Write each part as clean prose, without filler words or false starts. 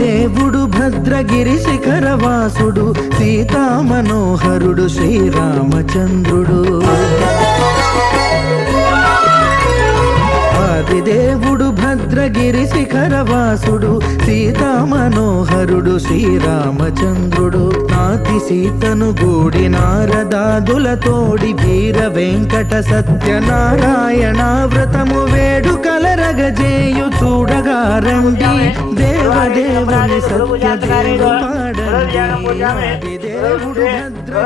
దేవుడు భద్రగిరి శిఖరవాసుడు సీతా మనోహరుడు శ్రీరామచంద్రుడు. ఆదిదేవుడు భద్రగిరి శిఖరవాసుడు సీతా మనోహరుడు శ్రీరామచంద్రుడు. నాతి సీతను గూడి నారదాదులతోడి వీర వెంకట సత్యనారాయణ వ్రతము వేడుకలరగజేయు చూడగా రండి దేవదేవుని సత్యదేవు పాడండి. దేవుడు భద్రగిరి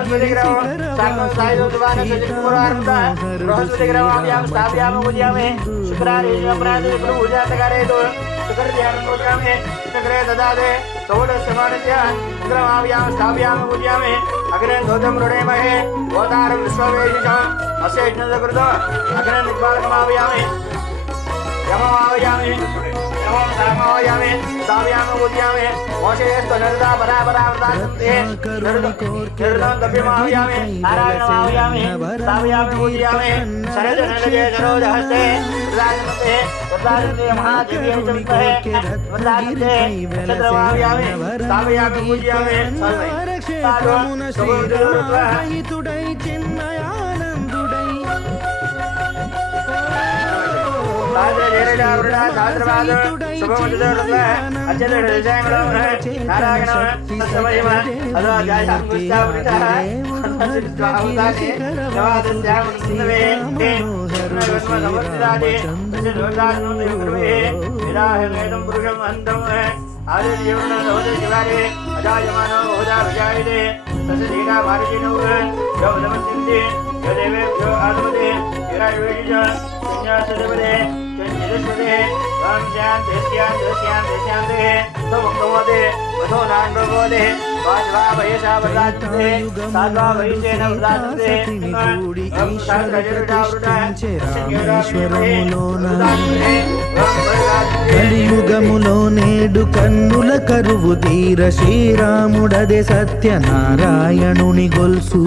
కలియుగములో నేడు కన్నుల కరువు తీర శ్రీరాముడదే సత్యనారాయణుని గొల్సు.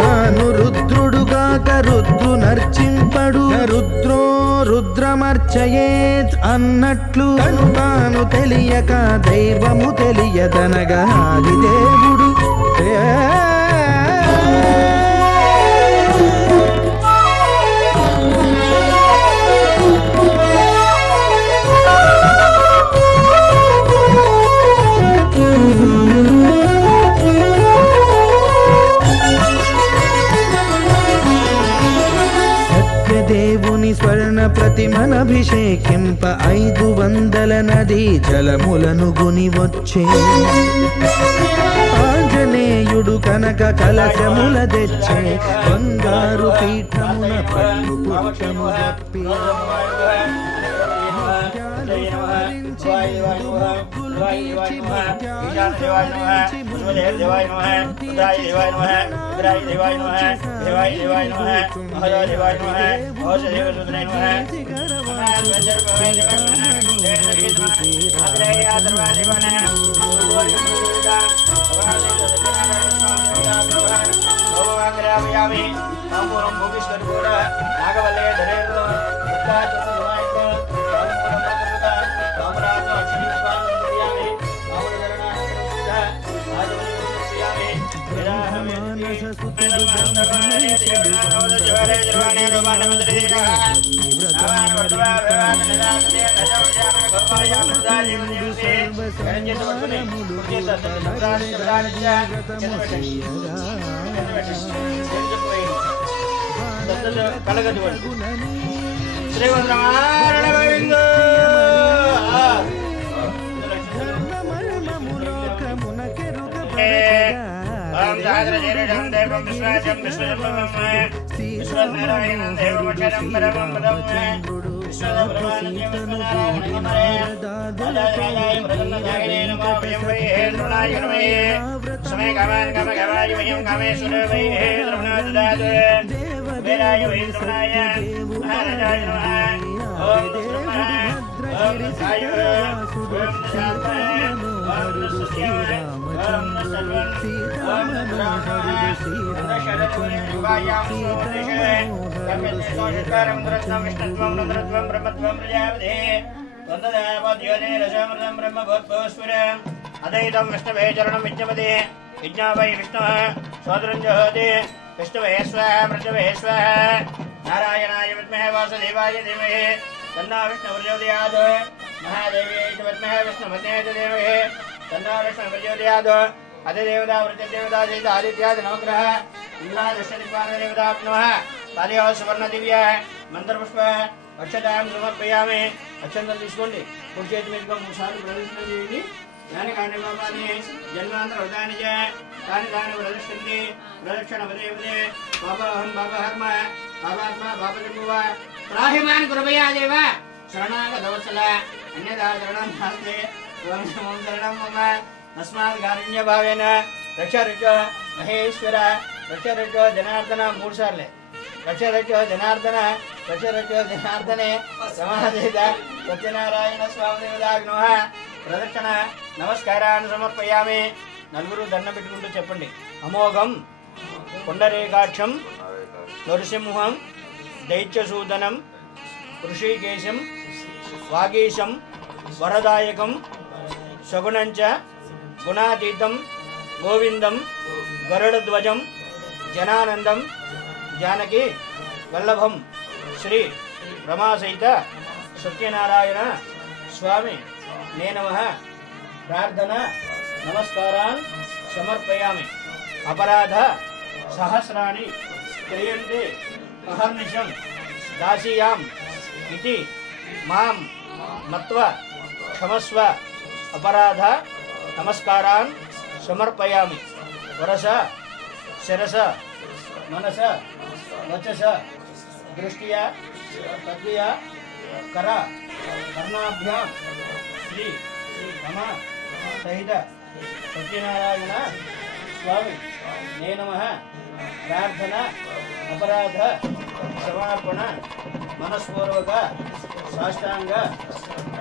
తాను రుద్రుడుగాక రుద్రు నర్చింపడు రుద్రో రుద్రమర్చయేత్ అన్నట్లు తాను తెలియక దైవము తెలియదనగా ఆదిదేవుడు దేవుని స్వర్ణ ప్రతిమనభిషేకింప 500 నదీ జలములను గుని వచ్చే. ఆంజనేయుడు కనక కలశముల తెచ్చే బంగారు పీఠమున పట్టు పుట్టము గప్పి బ్రహ్మదేవుని సత్యదేవు ఆడండి ఆదిదేవుడు భద్రగిరి శిఖరవాసుడు సీతామనోహరుడు శ్రీరామచంద్రుడు సీతామనోహరుడు శ్రీరామచంద్రుడు సీతామనోహరుడు శ్రీరామచంద్రుడు అదైతం విష్ణవే చరణం విజ్ఞపతి విజ్ఞా వై విష్ణు సోదరం జహోతి విష్ణువే స్వాహ మృత్యువే స్వాహ నారాయణాయ విద్మహే వాసుదేవాయ ధీమహి తన్నో విష్ణు ప్రచోదయాత్ మహాదేవ్యై చ విద్మహే విష్ణుపత్న్యై చ ధీమహి తన్నో విష్ణు ప్రచోదయాత్ అధిదేవతా వృత్తిదేవతా చైత ఆదిత్యాది నవగ్రహ ఇంద్రాదృష్టనిపానదేవతా నమః పాదయో సువర్ణ దివ్య మంత్రపుష్ప అక్షతాం సమర్పయామి. అక్షంతలు తీసుకోండి, కుడి చేతి మీదుగా 3 సార్లు ప్రదక్షిణ చేయండి. యాని కాని పాపాని జన్మాంతర వృతాని చ తాని తాని ప్రదక్షించి ప్రదక్షిణ పదే పాపహం పాపహర్మ పాపాత్మ పాపజంబువ ప్రాహిమాన్ కృపయా దేవ శరణాగతవత్సల అన్యదా శరణం నాస్తి త్వం శరణం మమ తస్మాత్ కారుణ్య భావేన రక్ష మహేశ్వర రక్ష జనార్దన 3 సార్లే రక్ష జనార్దన రక్ష జనార్దనే సమాధిత సత్యనారాయణ స్వామి దేవతాగ్నః ప్రదక్షిణ నమస్కారాన్ని సమర్పయామి. నలుగురు దండం పెట్టుకుంటూ చెప్పండి. అమోఘం పుండరీకాక్షం నరసింహం దైత్యసూదనం ఋషికేశం వాగీశం వరదాయకం సగుణంచ గుణాతీతం గోవిందం గరుడధ్వజం జనానందం జానకి వల్లభం శ్రీ రమాసహిత సత్యనారాయణ స్వామి నే నమః ప్రార్థన నమస్కారాన్ సమర్పయామి. అపరాధ సహస్రాణి క్రియంతే అహర్నిశం దాసీయాం ఇతి మాం మత్వా క్షమస్వ. అపరాధ నమస్కారాన్ సమర్పయామి. వరస శిరస మనస వచస దృష్ట్యా తద్వియా కర కర్ణాభ్యాం శ్రీ రమా సహిత సత్యనారాయణ స్వామి నే నమః ప్రార్థన అపరాధ సమర్పణ మనస్పూర్వక సాష్టాంగ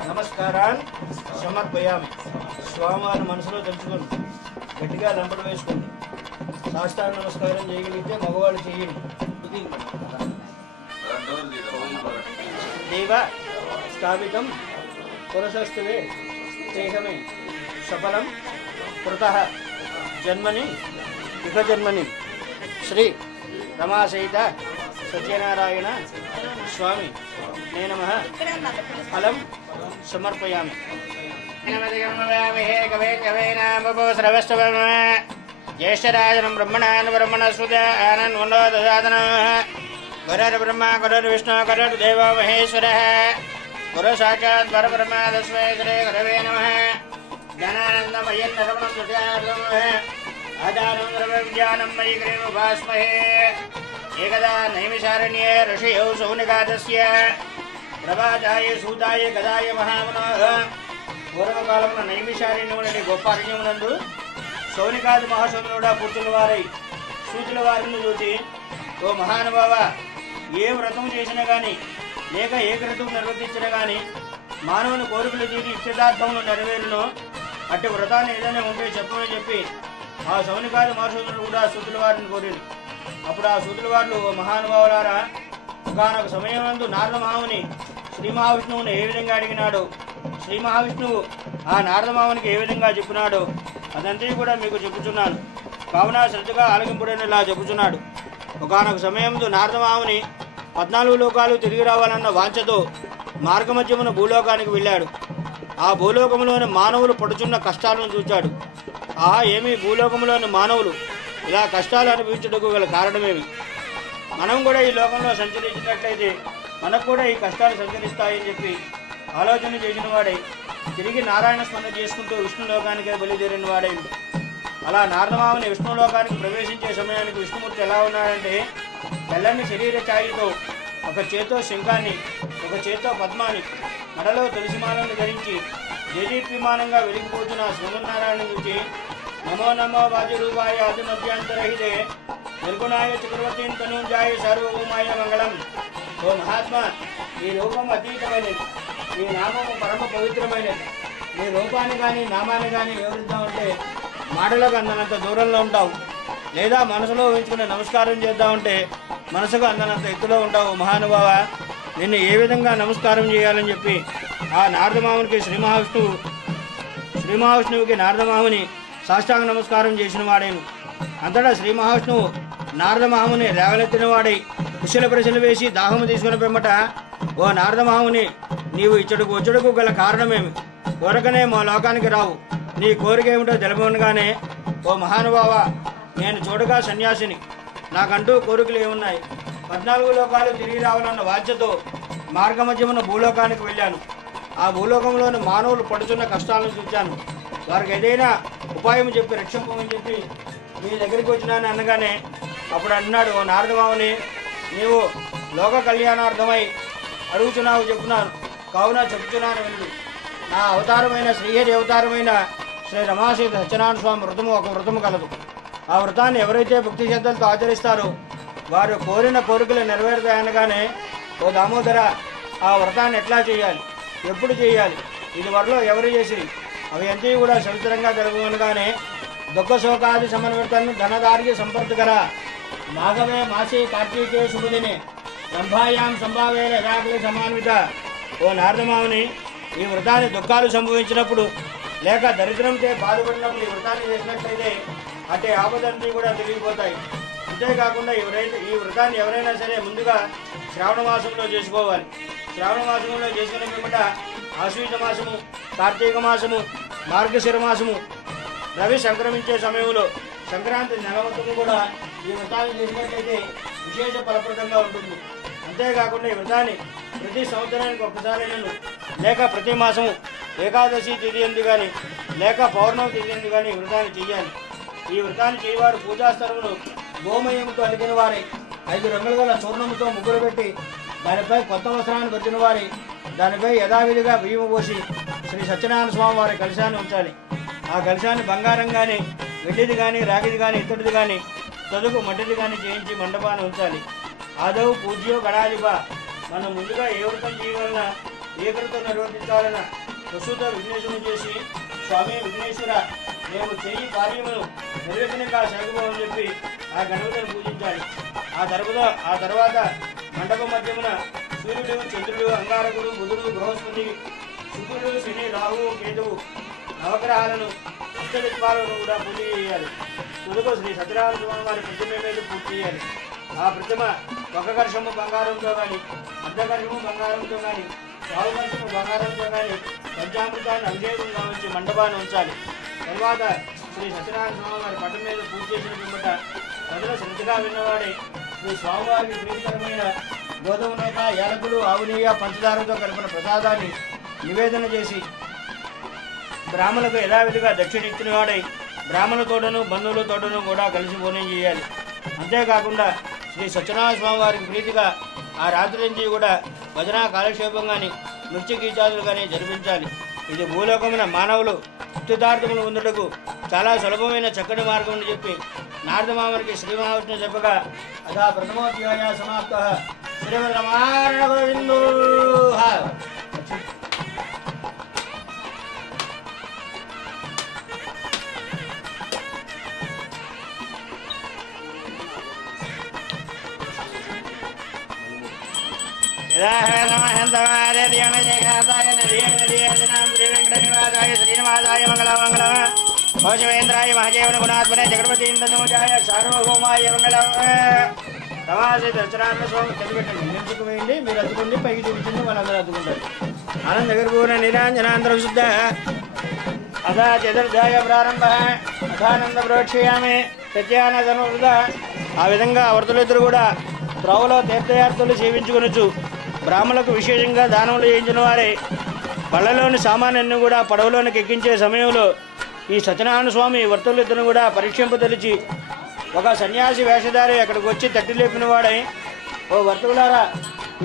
నమస్కారాన్ సమర్పయామి. స్వామివారి మనసులో తెలుసుకోండి, గట్టిగా లంపలు వేసుకోండి. సాష్టాంగ నమస్కారం చేయగలిగితే మగవాళ్ళు చేయండి. దేవ స్థాపితం పురసస్తువే దేహమే సఫలం కృతః జన్మని ఇహ జన్మని శ్రీ రమాసహిత సత్యనారాయణ స్వామి నే నమః ఫలం సమర్పయామి. జ్యేష్ఠరాజనం బ్రహ్మణాన్ బ్రహ్మణస్పదానన్ ఉన్నోదసాదనం గురుర్బ్రహ్మ గురుర్విష్ణు గురుర్దేవో మహేశ్వరః గురు సాక్షాత్ పరబ్రహ్మ తస్మై శ్రీ గురవే నమః. జ్ఞానానందమయం రమణం దుర్యార్థం ఆదానం ద్రవ్యజ్ఞానం మయి గ్రీవోపాస్మహే. ఏకదా నైమిషారణ్యే ఋషయౌ సౌనికాదస్య ప్రభాజాయ సూతాయ గదాయ మహామనోః. పూర్వకాలంలో నైమిషారణ్యమునని గొప్ప అరణ్యమునందు సౌనికాది మహాశూద్రుడా పుట్టిన వారై సూతుల వారిని చూసి, ఓ మహానుభావ, ఏ వ్రతం చేసినా కానీ లేక ఏ క్రతువు నిర్వర్తించినా కానీ మానవుని కోరికలు తీరి ఇష్టదార్థములు నెరవేరును. అట్టి వ్రతాన్ని ఏదైనా ఉంటే చెప్పమని చెప్పి ఆ సౌనికాది మహాశూద్రుడు కూడా సూతుల వారిని కోరింది. అప్పుడు ఆ సూతుల వారు, ఓ మహానుభావులారా, ఒకనొక సమయమందు నారద మహాముని శ్రీ మహావిష్ణువుని ఏ విధంగా అడిగినాడు, శ్రీ మహావిష్ణువు ఆ నారద మహామునికి ఏ విధంగా చెప్పినాడు అదంతా కూడా మీకు చెప్పుచున్నాను. కావున శ్రద్ధగా ఆలకింపుడని ఇలా చెప్పుచున్నాడు. ఒకనొక సమయంలో నారద మహాముని 14 లోకాలు తిరిగి రావాలన్న వాంఛతో మార్గమధ్యమున భూలోకానికి వెళ్ళాడు. ఆ భూలోకంలోని మానవులు పడుచున్న కష్టాలను చూచాడు. ఆహా, ఏమి భూలోకంలోని మానవులు ఇలా కష్టాలు అనుభవించుటకు గల కారణమేమి? మనం కూడా ఈ లోకంలో సంచరించినట్లయితే మనకు కూడా ఈ కష్టాలు సంచరిస్తాయని చెప్పి ఆలోచన చేసిన వాడై తిరిగి నారాయణ స్మరణ చేసుకుంటూ విష్ణులోకానికే బయలుదేరిన వాడై. అలా నారదమాముని విష్ణులోకానికి ప్రవేశించే సమయానికి విష్ణుమూర్తి ఎలా ఉన్నాడంటే, తెల్లని శరీర ఛాయతో ఒక చేతో శంఖాన్ని, ఒక చేతో పద్మాన్ని, మెడలో తులసిమాలను ధరించి దేదీప్యమానంగా వెలిగిపోతున్న శ్రీమన్నారాయణ నుంచి నమో నమో వాజరూపాయ అతిమధ్యాంతరహితే నిర్గుణాయ చక్రవర్తిని తనుజాయ సర్వభౌమాయ మంగళం. ఓ మహాత్మా, ఈ రూపం అతీతమైనది, ఈ నామము పరమ పవిత్రమైనది. నీ రూపాన్ని కానీ నామాన్ని కానీ వివరిద్దామంటే మాటలకు అందనంత దూరంలో ఉంటావు, లేదా మనసులో ఊహించుకుని నమస్కారం చేద్దామంటే మనసుకు అందనంత ఎత్తులో ఉంటావు. మహానుభావ, నిన్ను ఏ విధంగా నమస్కారం చేయాలని చెప్పి ఆ నారదమామునికి శ్రీ మహావిష్ణువుకి నారదమాముని సాష్టాంగ నమస్కారం చేసిన వాడేను. అంతటా శ్రీ మహావిష్ణువు నారదమహాముని లేవనెత్తిన వాడై కుశల ప్రశ్నలు వేసి దాహము తీసుకుని పిమ్మట, ఓ నారదమహాముని, నీవు ఇచ్చడుకు వచ్చుడుకు గల కారణమేమి? కోరకనే మా లోకానికి రావు, నీ కోరిక ఏమిటో తెలుపనగానే, ఓ మహానుభావ, నేను చూడగా సన్యాసిని, నాకంటూ కోరికలు ఏమున్నాయి? 14 లోకాలు తిరిగి రావాలన్న వాంఛతో మార్గమధ్యమున భూలోకానికి వెళ్ళాను. ఆ భూలోకంలోని మానవులు పడుతున్న కష్టాలను చూశాను. వారికి ఏదైనా ఉపాయం చెప్పి రక్షింపమని చెప్పి మీ దగ్గరికి వచ్చినాను అనగానే అప్పుడు అన్నాడు, ఓ నారదమాముని, నీవు లోక కళ్యాణార్థమై అడుగుతున్నావు చెప్తున్నాను, కావున చెప్తున్నాను విను. నా అవతారమైన శ్రీహరి అవతారమైన శ్రీ రమాశ్రీ సత్యనారాయణ స్వామి వ్రతము ఒక వ్రతము కలదు. ఆ వ్రతాన్ని ఎవరైతే భక్తి శ్రద్ధలతో ఆచరిస్తారో వారు కోరిన కోరికలు నెరవేరుతాయనగానే, ఓ దామోదర, ఆ వ్రతాన్ని ఎట్లా చేయాలి, ఎప్పుడు చేయాలి, ఇది వరలో ఎవరు చేసిరి, అవి అంతా కూడా సవిస్తరంగా తెలుగునగానే, దుఃఖ శోకాది సమన్వితను ధనదార్య సంపర్కర మాఘమే మాసే కార్తీకే శుభదినే రంభాయాం సంభావే యథాకలి సమాన్విత. ఓ నారదమాముని, ఈ వ్రతాన్ని దుఃఖాలు సంభవించినప్పుడు లేక దరిద్రంతో బాధపడినప్పుడు ఈ వ్రతాన్ని చేసినట్లయితే అటే ఆపదన్నీ కూడా తిరిగిపోతాయి. అంతేకాకుండా ఈ వ్రతాన్ని ఎవరైనా సరే ముందుగా శ్రావణ మాసంలో చేసుకోవాలి. శ్రావణ మాసంలో చేసుకునే పిమ్మట ఆశ్వీజ మాసము, కార్తీక మాసము, మార్గశిర మాసము, రవి సంక్రమించే సమయంలో సంక్రాంతి నెల మొత్తము కూడా ఈ వ్రతాన్ని చేసినట్లయితే విశేష ఫలప్రదంగా ఉంటుంది. అంతేకాకుండా ఈ వ్రతాన్ని ప్రతి సంవత్సరానికి ఒక్కసారి లేక ప్రతి మాసము ఏకాదశి తిథి ఎందు కానీ లేక పౌర్ణమి తిథి ఎందు కానీ ఈ వ్రతాన్ని చేయాలి. ఈ వ్రతాన్ని చేయవారు పూజాస్థలమును గోమయంతో అలిగిన వారి 5 రంగుల గల చూర్ణముతో ముగ్గురు పెట్టి దానిపై కొత్త వస్త్రాన్ని పెట్టిన వారి దానిపై యథావిధిగా బియ్యము పోసి శ్రీ సత్యనారాయణ స్వామి వారి కలశాన్ని ఉంచాలి. ఆ కలశాన్ని బంగారం కానీ, వెండిది కానీ, రాగిది కానీ, ఇత్తడిది కానీ, చదువుకు మట్టిది కానీ చేయించి మండపాన్ని ఉంచాలి. ఆదవు పూజ్యో గణాధిప, మనం ముందుగా ఏ వ్రతం చేయవలన, ఏ వ్రతం నిర్వర్తించాలన్న ప్రస్తుత విఘ్నేశ్వరుని చేసి, స్వామి విఘ్నేశ్వర, మేము చేయి కార్యమును నిర్వచనంగా సాగిపోవని చెప్పి ఆ గణపతిని పూజించాలి. ఆ తర్వాత మండపం మధ్యమున సూర్యుడు, చంద్రుడు, అంగారకుడు, బుధుడు, బృహస్పతి, శుక్రుడు, శని, రాహువు, కేతువు నవగ్రహాలను అష్టదిక్పాలను కూడా పూజ చేయాలి. తుదుకు శ్రీ సత్యనారాయణ స్వామి వారి ప్రతిమ మీద పూజ చేయాలి. ఆ ప్రతిమ ఒక కర్షము బంగారంతో కానీ, అర్ధకర్షము బంగారంతో కానీ, పావుకర్షము బంగారంతో కానీ పంచామృతాన్ని అభిషేకంగా ఉంచి మండపాన్ని ఉంచాలి. తర్వాత శ్రీ సత్యనారాయణ స్వామి వారి పట్టం మీద పూజ చేసిన పిమ్మట ప్రజలు శ్రద్ధగా విన్నవాడే శ్రీ స్వామివారికి ప్రీతికరమైన గోధుమ నూక, యాలకులు, ఆవునీయ, పంచదారతో కలిపిన ప్రసాదాన్ని నివేదన చేసి బ్రాహ్మణులకు యథావిధిగా దక్షిణ ఇచ్చిన వాడై బ్రాహ్మణులతోటను బంధువులతోటను కూడా కలిసి భోజనం చేయాలి. అంతేకాకుండా శ్రీ సత్యనారాయణ స్వామి వారికి ప్రీతిగా ఆ రాత్రి నుంచి కూడా భజన కాలక్షేపం కానీ, నృత్య గీతాదులు కానీ జరిపించాలి. ఇది భూలోకమైన మానవులు ఉత్తితార్థములు పొందుటకు చాలా సులభమైన చక్కని మార్గం అని చెప్పి నారదమామునికి శ్రీ మహావిష్ణువు చెప్పగా అథా ప్రథమోధ్యాయ సమాప్త. శ్రీమద్రమారణ గోవిందో. శ్రీనివాసాయ మంగళ భోజవేంద్రాయ మహదేవన గుణాత్మనే జగన్పతి ఇంద్రనోజాయ సార్వభౌమాయ మంగళం. రమాశ్రీ దర్శనాన్ని స్వామి చదివిపెట్టండి, ఎందుకు వేయండి, మీరు అద్దుకోండి, పైకి చూపించండి, వాళ్ళందరూ అద్దుకుంటారు. ఆనంద గర్భూన నిరాంజనాంతర శుద్ధ అథా చతుర్థాయ ప్రారంభ అథానంద ప్రోక్షయామి సత్యానంద. ఆ విధంగా వర్తులిద్దరు కూడా త్రోవలో తీర్థయాత్రలు సేవించుకొనొచ్చు. బ్రాహ్మణులకు విశేషంగా దానములు చేయించిన వారే పళ్ళలోని సామాన్యాన్ని కూడా పడవలోనికి ఎక్కించే సమయంలో ఈ సత్యనారాయణ స్వామి వర్తులిద్దరిని కూడా పరీక్షింపదలిచి ఒక సన్యాసి వేషధారి అక్కడికి వచ్చి తట్టి లేపిన వాడై, ఓ వర్తులారా,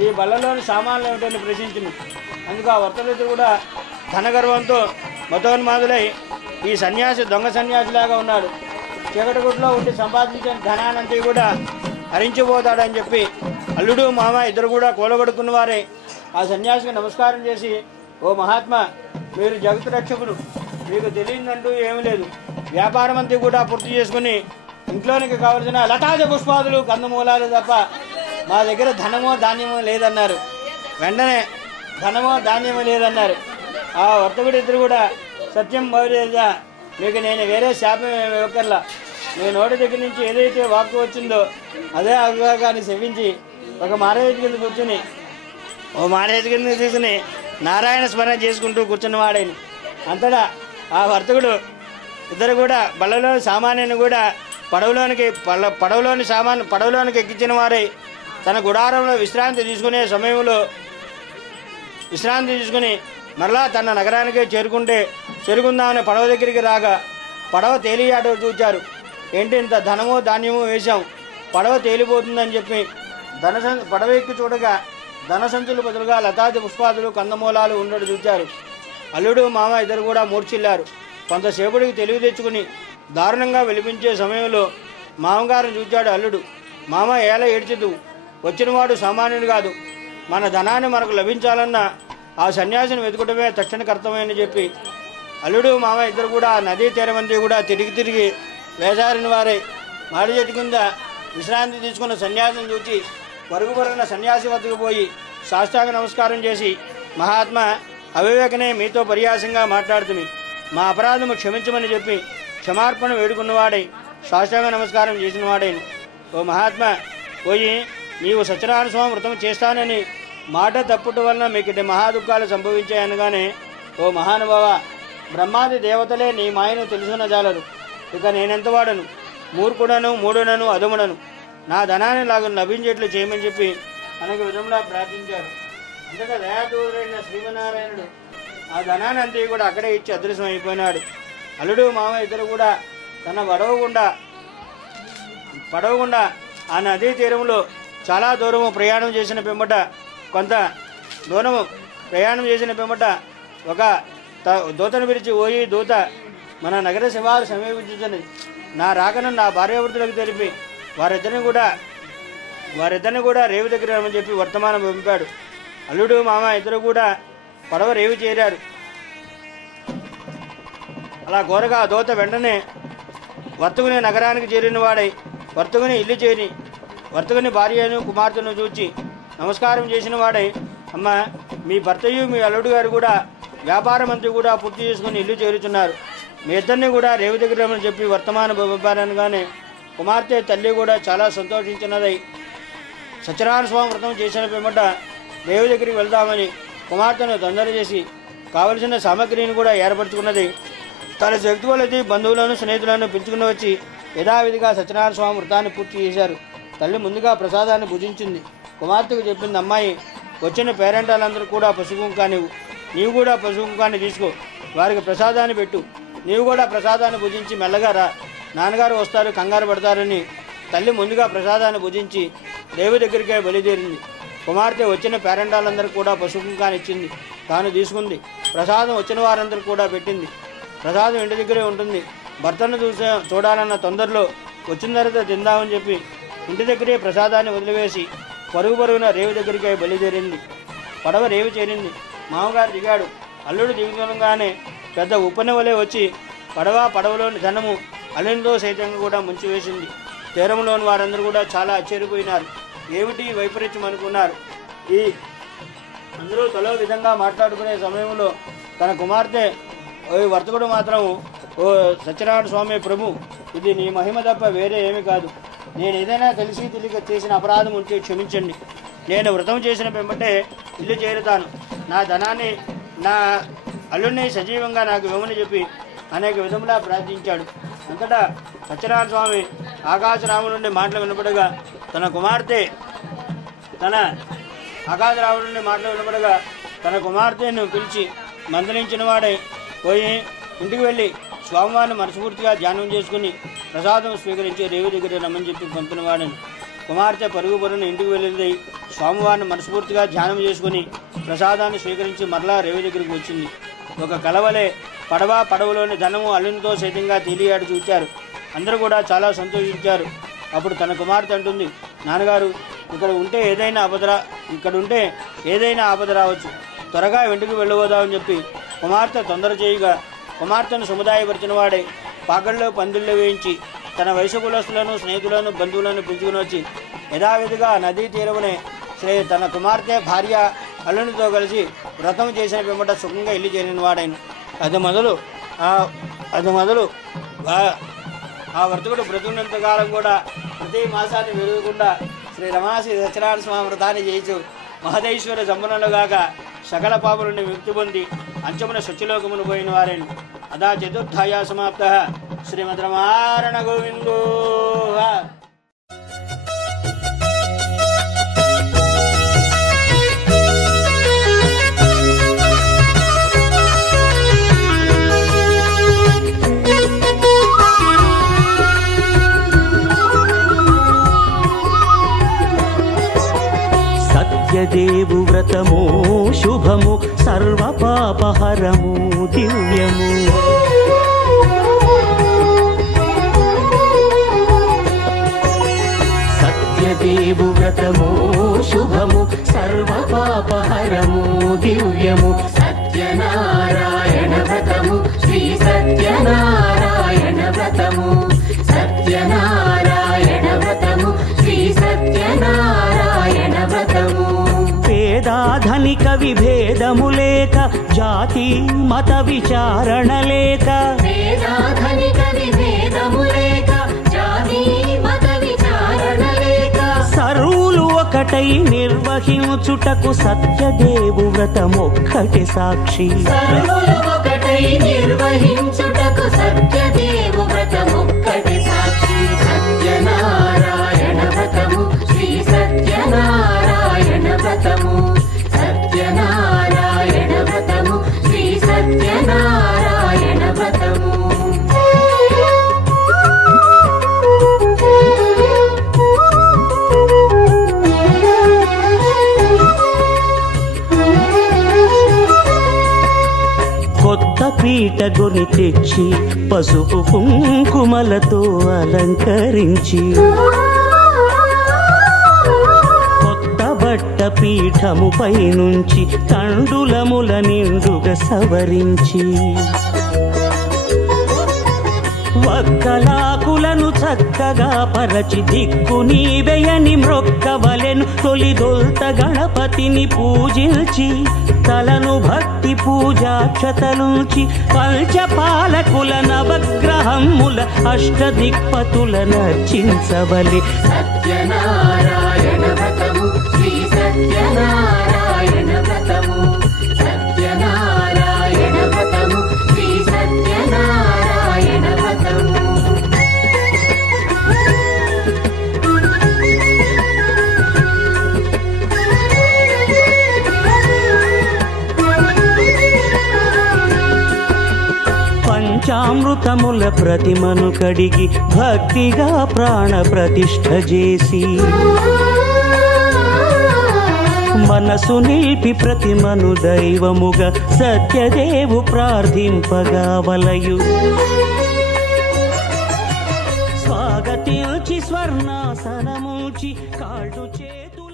ఈ బళ్ళలోని సామాన్లు ఏమిటని ప్రశ్నించింది. అందుకు ఆ వర్తులిద్దరు కూడా ధనగర్వంతో మతోన్మాదులై, ఈ సన్యాసి దొంగ సన్యాసిలాగా ఉన్నాడు, చీకటిగుట్లో ఉండి సంపాదించిన ధనానంతా కూడా హరించిపోతాడని చెప్పి అల్లుడు మామ ఇద్దరు కూడా కూలగొడుకున్న వారే ఆ సన్యాసికి నమస్కారం చేసి, ఓ మహాత్మా, మీరు జగత్ రక్షకులు, మీకు తెలియదంటూ ఏమీ లేదు. వ్యాపారం అంతా కూడా పూర్తి చేసుకుని ఇంట్లోనికి కావలసిన లతాజ పుష్పాదులు కందమూలాలు తప్ప మా దగ్గర ధనమో ధాన్యమో లేదన్నారు. వెంటనే ధనమో ధాన్యమో లేదన్నారు. ఆ వర్తకుడు ఇద్దరు కూడా, సత్యం భవిరేదా, మీకు నేను వేరే శాపం ఇవ్వకల్లా, మీ నోటి దగ్గర నుంచి ఏదైతే వాక్కు వచ్చిందో అదే అవివేకాన్ని సెవించి ఒక మారేజ్ కింద కూర్చుని తీసుకుని నారాయణ స్మరణ చేసుకుంటూ కూర్చున్న వాడైన అంతటా ఆ వర్తకుడు ఇద్దరు కూడా బళ్ళలో సామాన్యుని కూడా పడవలోనికి ఎక్కించిన వారై తన గుడారంలో విశ్రాంతి తీసుకుని మరలా తన నగరానికి చేరుకుందామని పడవ దగ్గరికి రాగా పడవ తేలియాట చూచారు. ఏంటి ఇంత ధనమో ధాన్యమో వేశాం, పడవ తేలిపోతుందని చెప్పి పడవ ఎక్కి చూడగా ధన సంచులు బదులుగా లతాది పుష్పాదులు కందమూలాలు ఉండడు చూచారు. అల్లుడు మామ ఇద్దరు కూడా మూర్చిల్లారు. కొంతసేపటికి తెలివి తెచ్చుకుని దారుణంగా వెలిపించే సమయంలో మామగారిని చూచాడు అల్లుడు. మామ ఎలా ఏడ్చిదు, వచ్చినవాడు సామాన్యుడు కాదు, మన ధనాన్ని మనకు లభించాలన్న ఆ సన్యాసిని వెతుకటమే తక్షణ కర్తవ్యమని చెప్పి అల్లుడు మామ ఇద్దరు కూడా నదీ తీరమంతి కూడా తిరిగి వేసారిన వారే మాడి చెట్టు కింద విశ్రాంతి తీసుకున్న సన్యాసిని చూచి పరుగున సన్యాసి వద్దకు పోయి సాష్టాంగ నమస్కారం చేసి, మహాత్మా, అవివేకనే మీతో పర్యాసంగా మాట్లాడుతుంది, మా అపరాధము క్షమించమని చెప్పి క్షమార్పణ వేడుకున్నవాడై సాష్టాంగ నమస్కారం చేసిన వాడైన, ఓ మహాత్మా, పోయి నీవు సత్యనారాయణ స్వామి వ్రతం చేస్తానని మాట తప్పుట వలన మీకు మహాదుఖాలు సంభవించాయనగానే, ఓ మహానుభావ, బ్రహ్మాది దేవతలే నీ మాయను తెలుసున జాలరు, ఇక నేనెంత వాడను, మూర్ఖుడను, మూఢుడను, అధముడను, నా ధనాన్ని లాగా లభించేట్లు చేయమని చెప్పి అనేక విధంగా ప్రార్థించారు. అంతగా దయాదూరుడైన శ్రీమన్నారాయణుడు ఆ ధనాన్ని అంతా కూడా అక్కడే ఇచ్చి అదృశ్యం అయిపోయినాడు. అల్లుడు మామ ఇద్దరు కూడా తన పడవగుండా ఆ నదీ తీరంలో చాలా దూరము ప్రయాణం చేసిన పిమ్మట ఒక దూతను పిలిచి, ఓయి దూత, మన నగర శివారు సమీపించున్నది, నా రాకను నా భార్యావృతులకు తెలిపి వారిద్దరిని కూడా రేవు దగ్గర రమ్మని చెప్పి వర్తమానం పంపాడు. అల్లుడు మామ ఇద్దరు కూడా పడవ రేవు చేరారు. అలా కోరగా ఆ దూత వెంటనే వర్తకుని నగరానికి చేరిన వాడై వర్తకుని ఇల్లు చేరి వర్తకుని భార్యను కుమార్తెను చూచి నమస్కారం చేసిన వాడై, అమ్మ, మీ భర్తయు మీ అల్లుడు గారు కూడా వ్యాపారం అంతా కూడా పూర్తి చేసుకుని ఇల్లు చేరుతున్నారు, మీ ఇద్దరిని కూడా రేవు దగ్గర రమ్మని చెప్పి వర్తమానం పంపారనగానే కుమార్తె తల్లి కూడా చాలా సంతోషించినదై సత్యనారాయణ స్వామి వ్రతం చేసిన పిమ్మట రేవు దగ్గరికి వెళ్దామని కుమార్తెను తొందర చేసి కావలసిన సామగ్రిని కూడా ఏర్పరచుకున్నది. తన శక్తి కొలది బంధువులను స్నేహితులను పిలుచుకుని వచ్చి యథావిధిగా సత్యనారాయణ స్వామి వ్రతాన్ని పూర్తి చేశారు. తల్లి ముందుగా ప్రసాదాన్ని భుజించింది. కుమార్తెకు చెప్పింది, అమ్మాయి, వచ్చిన పేరెంటాలందరూ కూడా పసుకుంకాని, నీవు కూడా పసుకుంకాన్ని తీసుకో, వారికి ప్రసాదాన్ని పెట్టు, నీవు కూడా ప్రసాదాన్ని భుజించి మెల్లగా రా, నాన్నగారు వస్తారు, కంగారు పడతారని తల్లి ముందుగా ప్రసాదాన్ని భుజించి రేవు దగ్గరికే బయలుదేరింది. కుమార్తె వచ్చిన పేరెంటాలందరూ కూడా పసుకుంకాన్ని ఇచ్చింది, తాను తీసుకుంది. ప్రసాదం వచ్చిన వారందరూ కూడా పెట్టింది. ప్రసాదం ఇంటి దగ్గరే ఉంటుంది. భర్తను చూడాలన్న తొందరలో వచ్చిన తర్వాత తిందామని చెప్పి ఇంటి దగ్గరే ప్రసాదాన్ని వదిలివేసి పరుగున రేవు దగ్గరికే బయలుదేరింది. పడవ రేవు చేరింది. మామగారు దిగాడు. అల్లుడు దిగుతుండగానే పెద్ద ఉప్పన వలె వచ్చి పడవలోని ధనము అల్లునితో సైతంగా కూడా ముంచివేసింది. తీరంలోని వారందరూ కూడా చాలా ఆశ్చర్యపోయినారు. ఏమిటి వైపరీత్యం అనుకున్నారు. ఈ అందరూ తలో విధంగా మాట్లాడుకునే సమయంలో తన కుమార్తె, ఓ వర్తకుడు మాత్రం, ఓ సత్యనారాయణ స్వామి ప్రభు, ఇది నీ మహిమ తప్ప వేరే ఏమీ కాదు, నేను ఏదైనా తెలియక చేసిన అపరాధం ఉంటే క్షమించండి, నేను వ్రతం చేసిన పిమ్మటే ఇల్లు చేరుతాను, నా ధనాన్ని నా అల్లుడిని సజీవంగా నాకు ఇవ్వమని చెప్పి అనేక విధములా ప్రార్థించాడు. అంతటా సత్యనారాయణ స్వామి ఆకాశరాము నుండి మాటలు వినపడగా తన కుమార్తెను పిలిచి మందలించిన వాడై పోయి ఇంటికి వెళ్ళి స్వామివారిని మనస్ఫూర్తిగా ధ్యానం చేసుకుని ప్రసాదం స్వీకరించి రేవు దగ్గర రమ్మని చెప్పి పంపిన వాడని. కుమార్తె పరుగున ఇంటికి వెళ్ళింది. స్వామివారిని మనస్ఫూర్తిగా ధ్యానం చేసుకుని ప్రసాదాన్ని స్వీకరించి మరలా రేవు దగ్గరికి వచ్చింది. ఒక కలవలే పడవలోని ధనము అల్లునితో సైతంగా తేలియాడు చూచారు. అందరూ కూడా చాలా సంతోషించారు. అప్పుడు తన కుమార్తె అంటుంది, నాన్నగారు ఇక్కడ ఉంటే ఏదైనా ఆపద రావచ్చు, త్వరగా వెంటకి వెళ్ళబోదామని చెప్పి కుమార్తె తొందర చేయగా కుమార్తెను సముదాయపరిచిన వాడే పాకల్లో పందిళ్ళు వేయించి తన వయసు కులస్తులను స్నేహితులను బంధువులను పిలుచుకుని వచ్చి యథావిధిగా నదీ తీరమునే తన కుమార్తె భార్య అల్లునితో కలిసి వ్రతం చేసిన పిమ్మట సుఖంగా ఇల్లు చేరిన వాడైన అది మొదలు ఆ వర్తకుడు బ్రతుకున్నంతకాలం కూడా ప్రతి మాసాన్ని వెలుగకుండా శ్రీ రమాశ్రీ సత్యనారాయణ స్వామి వ్రతాన్ని చేయించు మహదేశ్వర సంపన్నులుగాక సకల పాపల నుండి విముక్తి పొంది అంచమున సత్యలోకమును పోయిన వారేను. అదా చతుర్థాయా సమాప్త. శ్రీమద్ రమారణ గోవిందో. సత్యదేవు వ్రతము శుభము సర్వ పాపహరము దివ్యము. సత్యదేవు వ్రతము శుభము సర్వ పాపహరము దివ్యము. సత్యనారాయణ వ్రతము శ్రీ సత్యనారాయణ వ్రతము. సత్యనారాయణ వ్రతము శ్రీ సత్యనారాయణ వ్రతము. పేదాధనిక విభేదము లేక జాతి మత విచారణ లేక. పేదాధనిక విభేదము లేక జాతి మత విచారణ లేక. సర్వులు ఒకటై నిర్వహించుటకు సత్యదేవు వ్రతమొక్కటి సాక్షి. సర్వులు ఒకటై నిర్వహించుటకు సత్యదేవు వ్రతమొక్కటి సాక్షి. సత్యనారాయణ వ్రతము శ్రీ సత్యనారాయణ వ్రతము. సత్యనారాయణ వ్రతము శ్రీ సత్యనారాయణ వ్రతము. కొత్త పీట గొని తెచ్చి పసుపు కుంకుమలతో అలంకరించి కొత్త బట్ట పీఠముపై నుంచి తండులముల నిండుగా సవరించి వక్కలాకులను చక్కగా పరచి దిక్కు నీవెయని మ్రొక్కవలెను. తొలిదొల్త గణపతిని పూజించి తలను భక్తి పూజాక్షతలుంచి పంచపాలకుల నవగ్రహముల అష్టదిక్పతుల నర్చించవలె. సత్యనారాయణ వ్రతము శ్రీ సత్యనారాయణ వ్రతము. సత్యనారాయణ వ్రతము శ్రీ సత్యనారాయణ వ్రతము. పంచామృతముల ప్రతిమను కడిగి భక్తిగా ప్రాణ ప్రతిష్ఠ చేసి మనసు నిలిపి ప్రతిమను దైవముగా సత్యదేవు ప్రార్థింపగా వలయు. స్వాగతించి స్వర్ణాసనముంచి కాళ్ళు చేతుల